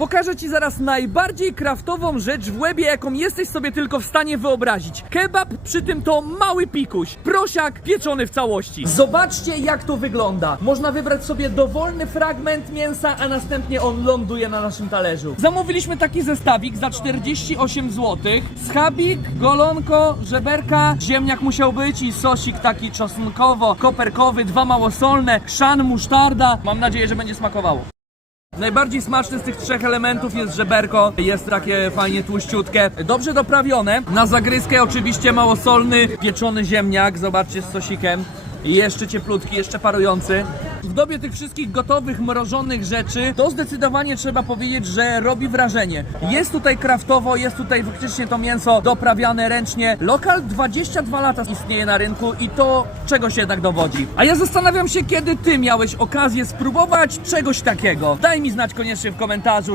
Pokażę Ci zaraz najbardziej kraftową rzecz w łebie, jaką jesteś sobie tylko w stanie wyobrazić. Kebab, przy tym to mały pikuś. Prosiak pieczony w całości. Zobaczcie, jak to wygląda. Można wybrać sobie dowolny fragment mięsa, a następnie on ląduje na naszym talerzu. Zamówiliśmy taki zestawik za 48 zł. Schabik, golonko, żeberka, ziemniak musiał być i sosik taki czosnkowo-koperkowy, dwa małosolne, chrzan, musztarda. Mam nadzieję, że będzie smakowało. Najbardziej smaczny z tych trzech elementów jest żeberko, jest takie fajnie tłuściutkie, dobrze doprawione. Na zagryzkę oczywiście małosolny, pieczony ziemniak, zobaczcie z sosikiem. Jeszcze cieplutki, jeszcze parujący. W dobie tych wszystkich gotowych, mrożonych rzeczy, to zdecydowanie trzeba powiedzieć, że robi wrażenie. Jest tutaj kraftowo, jest tutaj faktycznie to mięso doprawiane ręcznie. Lokal 22 lata istnieje na rynku i to czegoś jednak dowodzi. A ja zastanawiam się, kiedy ty miałeś okazję spróbować czegoś takiego. Daj mi znać koniecznie w komentarzu.